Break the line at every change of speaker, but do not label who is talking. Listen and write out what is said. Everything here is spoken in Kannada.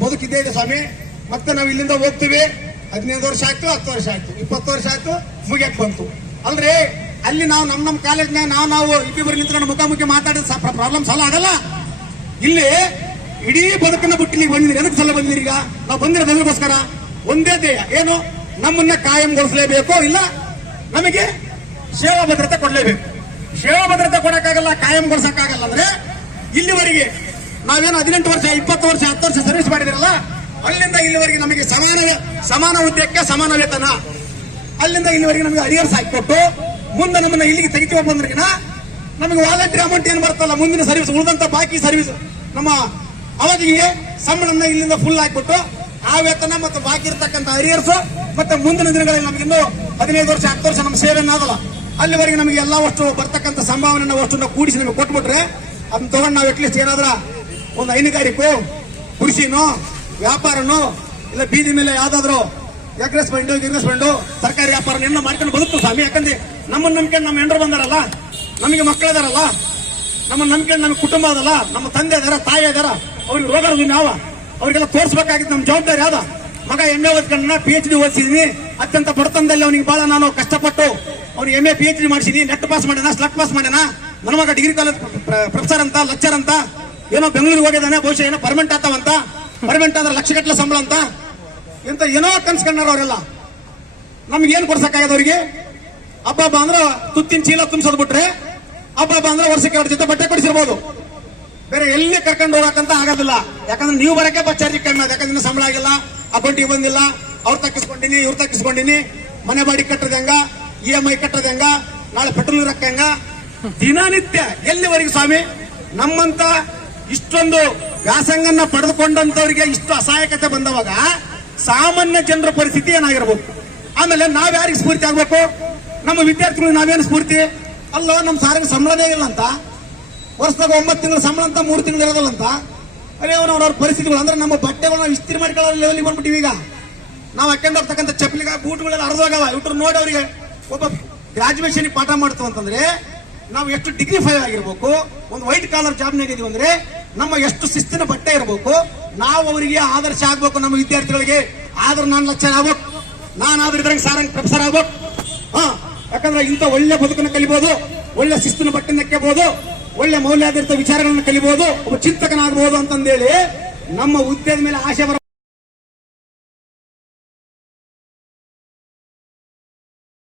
ಬದುಕಿದ್ದೇ ಇದೆ ಸ್ವಾಮಿ. ಮತ್ತೆ ನಾವು ಇಲ್ಲಿಂದ ಹೋಗ್ತೀವಿ. ಹದಿನೈದು ವರ್ಷ ಆಯ್ತು, ಹತ್ತು ವರ್ಷ ಆಯ್ತು. ಇಪ್ಪತ್ತು ವರ್ಷ ಆಯ್ತು ಮುಗಿಯಕ್ ಬಂತು. ಅಲ್ರಿ, ಅಲ್ಲಿ ನಾವು ನಮ್ ನಮ್ಮ ಕಾಲೇಜ್ನಾಗ ನಾವು ನಾವು ಇಬ್ಬಿಬ್ರು ನಿಂತ್ಕೊಂಡು ಮುಖಾಮುಖಿ ಮಾತಾಡಿದ ಪ್ರಾಬ್ಲಮ್ ಸಾಲ ಆಗಲ್ಲ. ಇಲ್ಲಿ ಇಡೀ ಬದುಕನ್ನ ಬಿಟ್ಟು ನೀವು ಬಂದಿದ್ದೀರಿ. ಎದಕ್ಕೆ ಸಲ ಬಂದಿದ್ದೀರಿ ಈಗ? ನಾವು ಬಂದಿರೋದು ಒಂದೇ ಧ್ಯೇಯ. ಏನು? ನಮ್ಮನ್ನ ಕಾಯಂಗೊಳಿಸಲೇಬೇಕು ಇಲ್ಲ? ನಮಗೆ ಸೇವಾ ಭದ್ರತೆ ಕೊಡಲೇಬೇಕು. ಸೇವಾ ಭದ್ರತೆ ಕೊಡಕ್ಕಾಗಲ್ಲ, ಕಾಯಂಗೊಳಿಸಕ್ಕಾಗಲ್ಲ. ಅಂದ್ರೆ ಇಲ್ಲಿವರೆಗೆ ನಾವೇನು ಹದಿನೆಂಟು ವರ್ಷ, ಇಪ್ಪತ್ತು ವರ್ಷ, ಹತ್ತು ವರ್ಷ ಸರ್ವಿಸ್ ಮಾಡಿದಿರಲ್ಲ? ಅಲ್ಲಿಂದ ಇಲ್ಲಿವರೆಗೆ ನಮಗೆ ಸಮಾನ ಸಮಾನ ಹುದ್ದೆಕ್ಕೆ ಸಮಾನ ವೇತನ. ಅಲ್ಲಿಂದ ಇಲ್ಲಿವರೆಗೆ ನಮಗೆ ಅರಿಯರ್ಸ್ ಹಾಕಿಕೊಟ್ಟು ಮುಂದೆ ನಮ್ಮನ್ನ ಇಲ್ಲಿಗೆ ತೆಗಿತೀವಿ ಬಂದ್ರಿಗಿನ ನಮಗೆ ವಾಲಂಟ್ರಿ ಅಮೌಂಟ್ ಏನು ಬರ್ತಲ್ಲ ಮುಂದಿನ ಸರ್ವಿಸ್ ಉಳಿದಂತ ಬಾಕಿ ಸರ್ವಿಸ್ ನಮ್ಮ ಅವಧಿಗೆ ಸಂಬಳನ ಇಲ್ಲಿಂದ ಫುಲ್ ಹಾಕಿಬಿಟ್ಟು, ಆ ವೇತನ ಮತ್ತು ಬಾಕಿ ಇರ್ತಕ್ಕಂಥ ಅರಿಯರ್ಸ್ ಮತ್ತೆ ಮುಂದಿನ ದಿನಗಳಲ್ಲಿ ನಮಗೆ ಇನ್ನೂ ಹದಿನೈದು ವರ್ಷ, ಹತ್ತು ವರ್ಷ ನಮ್ಮ ಸೇವೆಯನ್ನು ಆಗಲ್ಲ. ಅಲ್ಲಿವರೆಗೆ ನಮಗೆ ಎಲ್ಲ ಅಷ್ಟು ಬರ್ತಕ್ಕಂಥ ಸಂಭಾವನೆ ಅಷ್ಟು ಕೂಡಿಸಿ ನಮಗೆ ಕೊಟ್ಬಿಟ್ರೆ, ಅದನ್ನ ತಗೊಂಡು ನಾವು ಅಟ್ಲೀಸ್ಟ್ ಏನಾದ್ರ ಒಂದು ಹೈನುಗಾರಿಕೆ ಕೃಷಿನೋ ವ್ಯಾಪಾರನೋ, ಇಲ್ಲ ಬೀದಿ ಮೇಲೆ ಯಾವ್ದಾದ್ರು ಎಗ್ರೆಸ್ ಬಂಡು, ಗಿಗ್ರೆಸ್ ಬಂಡು ಸರ್ಕಾರಿ ವ್ಯಾಪಾರ ಎಲ್ಲ ಮಾಡ್ಕೊಂಡು ಬದುಕು ಸ್ವಾಮಿ. ಯಾಕಂದ್ರೆ ನಮ್ಮನ್ನ ನಂಬಿಕೆ ನಮ್ಮ ಹೆಂಡ್ರು ಬಂದಾರಲ್ಲ, ನಮಗೆ ಮಕ್ಕಳಿದಾರಲ್ಲ ನಮ್ಮ ನಂಬ್ಕೊಂಡು ನಮ್ಮ ಕುಟುಂಬ ಅದಲ್ಲ, ನಮ್ಮ ತಂದೆ ಅದಾರ ತಾಯಿ ಅದಾರ ಅವ್ರಿಗೆ ರೋಗ ಯಾವ? ಅವ್ರಿಗೆಲ್ಲ ತೋರಿಸ್ಬೇಕಾಗಿತ್ತು, ನಮ್ಮ ಜವಾಬ್ದಾರಿ ಯಾವ್ದ? ಮಗ ಎಂ ಎ ಓದ್ಕೊಂಡ ಪಿ ಎಚ್ ಡಿ ಓದಿಸಿದೀನಿ, ಅತ್ಯಂತ ಬಡತನದಲ್ಲಿ ಅವನಿಗೆ ಬಹಳ ನಾನು ಕಷ್ಟಪಟ್ಟು ಅವ್ನು M A P H D ಮಾಡಿಸಿದೀನಿ NET pass ಮಾಡ್ಯಾನ ಸ್ಲಟ್ ಪಾಸ್ ಮಾಡ್ಯಾನ, ನನ್ನ ಮಗ ಡಿಗ್ರಿ ಕಾಲೇಜ್ ಪ್ರೊಫೆಸರ್ ಅಂತ ಲೆಕ್ಚರ್ ಅಂತ. ಏನೋ ಬೆಂಗಳೂರಿಗೆ ಹೋಗಿದ್ದಾನೆ, ಬಹುಶಃ ಏನೋ ಪರ್ಮೆಂಟ್ ಆತವಂತ ಪರ್ಮೆಂಟ್ ಆದ್ರೆ ಲಕ್ಷಗಟ್ಟಲೆ ಸಂಬಳ ಅಂತ? ಇಂತ ಏನೋ ಕನ್ಸ್ಕೊಂಡಾರ ಅವರೆಲ್ಲ. ನಮ್ಗೆ ಏನ್ ಕೊಡ್ಸಕ್ಕಾಗದ ಅವ್ರಿಗೆ? ಹಬ್ಬ ಹಬ್ಬ ಅಂದ್ರೆ ತುತ್ತಿನ ಚೀಲ ತುಂಬಿಸೋದ್ ಬಿಟ್ರೆ, ಹಬ್ಬ ಹಬ್ಬ ಅಂದ್ರೆ ವರ್ಷಕ್ಕೆ ಎರಡು ಜೊತೆ ಬಟ್ಟೆ ಕೊಡಿಸಿರ್ಬೋದು. ಬೇರೆ ಎಲ್ಲಿ ಕರ್ಕೊಂಡು ಹೋಗಕ್ಕಂತ ಆಗೋದಿಲ್ಲ. ಯಾಕಂದ್ರೆ ನೀವು ಬರಕ್ಕೆ ಬಸ್ ಚಾರ್ಜ್ ಕಮ್ಮಿ ಆದ ಯಾಕಂದ್ರೆ ಸಂಬಳ ಆಗಿಲ್ಲ, ಅಕೌಂಟಿಗೆ ಬಂದಿಲ್ಲ. ಅವ್ರು ತಕ್ಕಿಸ್ಕೊಂಡಿನಿ ಇವ್ರು ತಕ್ಕಿಸ್ಕೊಂಡಿನಿ ಮನೆ ಬಾಡಿ ಕಟ್ಟದ ಹೆಂಗ? ಇ ಎಂ ಐ ಕಟ್ಟದ ಹೆಂಗ? ನಾಳೆ ಪೆಟ್ರೋಲ್ ಇರಕ್ಕ ಹೆಂಗ? ದಿನನಿತ್ಯ ಎಲ್ಲಿವರೆಗೂ ಸ್ವಾಮಿ? ನಮ್ಮಂತ ಇಷ್ಟೊಂದು ವ್ಯಾಸಂಗನ್ನ ಪಡೆದುಕೊಂಡಂತವರಿಗೆ ಇಷ್ಟು ಅಸಹಾಯಕತೆ ಬಂದವಾಗ ಸಾಮಾನ್ಯ ಜನರ ಪರಿಸ್ಥಿತಿ ಏನಾಗಿರ್ಬೇಕು ಆಮೇಲೆ ನಾವ್ ಯಾರಿಗೆ ಸ್ಫೂರ್ತಿ ಆಗ್ಬೇಕು? ನಮ್ಮ ವಿದ್ಯಾರ್ಥಿಗಳಿಗೆ ನಾವೇನು ಸ್ಫೂರ್ತಿ? ಅಲ್ಲ ನಮ್ಮ ಸಾರಿಗೆ ಸಂಬಳನೇ ಇಲ್ಲ ಅಂತ ವರ್ಷದಾಗ ಒಂಬತ್ತು ತಿಂಗಳ ಸಂಬಳ ಅಂತ, ಮೂರು ತಿಂಗಳು ಇರೋದಲ್ಲ ಅಂತ ಅದೇ ಅವ್ರ ಪರಿಸ್ಥಿತಿಗಳು, ಅಂದ್ರೆ ನಮ್ಮ ಬಟ್ಟೆಗಳನ್ನ ವಿಸ್ತೀರ್ ಮಾಡ್ಕೊಳ್ಳೋ ಲೆವೆಲ್ಗೆ ಬಂದ್ಬಿಟ್ಟಿವಿ ಈಗ. ನಾವು ಹಾಕೊಂಡೋಗ್ತಕ್ಕಂಥ ಚಪ್ಪಲಿಗ, ಬೂಟ್ಗಳೆಲ್ಲ ಅರ್ಧೋಗವ ಇವ್ರು ನೋಡಿ ಅವರಿಗೆ, ಒಬ್ಬ ಗ್ರಾಜುಯೇಷನ್ ಪಾಠ ಮಾಡ್ತು ಅಂತಂದ್ರೆ ನಾವು ಎಷ್ಟು ಡಿಗ್ನಿಫೈ ಆಗಿರ್ಬೇಕು? ಒಂದು ವೈಟ್ ಕಾಲರ್ ಜಾಬ್ ಇದೀವಿ ಅಂದ್ರೆ ನಮ್ಮ ಎಷ್ಟು ಶಿಸ್ತಿನ ಬಟ್ಟೆ ಇರಬೇಕು, ನಾವು ಅವರಿಗೆ ಆದರ್ಶ ಆಗ್ಬೇಕು ನಮ್ಮ ವಿದ್ಯಾರ್ಥಿಗಳಿಗೆ. ಆದ್ರೆ ನಾನು ಲಕ್ಷಣ ಆಗ್ಬೇಕು. ನಾನು ಆದ್ರೆ ಇದ್ರಾಗ ಸಾರಂಗ್ ಪ್ರೊಫೆಸರ್ ಆಗ್ಬೇಕು. ಹಾ, ಯಾಕಂದ್ರೆ ಇಂಥ ಒಳ್ಳೆ ಬದುಕನ್ನ ಕಲಿಬಹುದು ಒಳ್ಳೆ ಶಿಸ್ತಿನ ಬಟ್ಟೆನ ಕೆಬಹುದು ಒಳ್ಳೆ ಮೌಲ್ಯಾಧಾರಿತ ವಿಚಾರಗಳನ್ನ ಕಲಿಬಹುದು ಒಬ್ಬ ಚಿಂತಕನಾಗಬಹುದು ಅಂತಂದೇಳಿ ನಮ್ಮ ಹುದ್ದೆದ ಮೇಲೆ ಆಶೆ ಬರ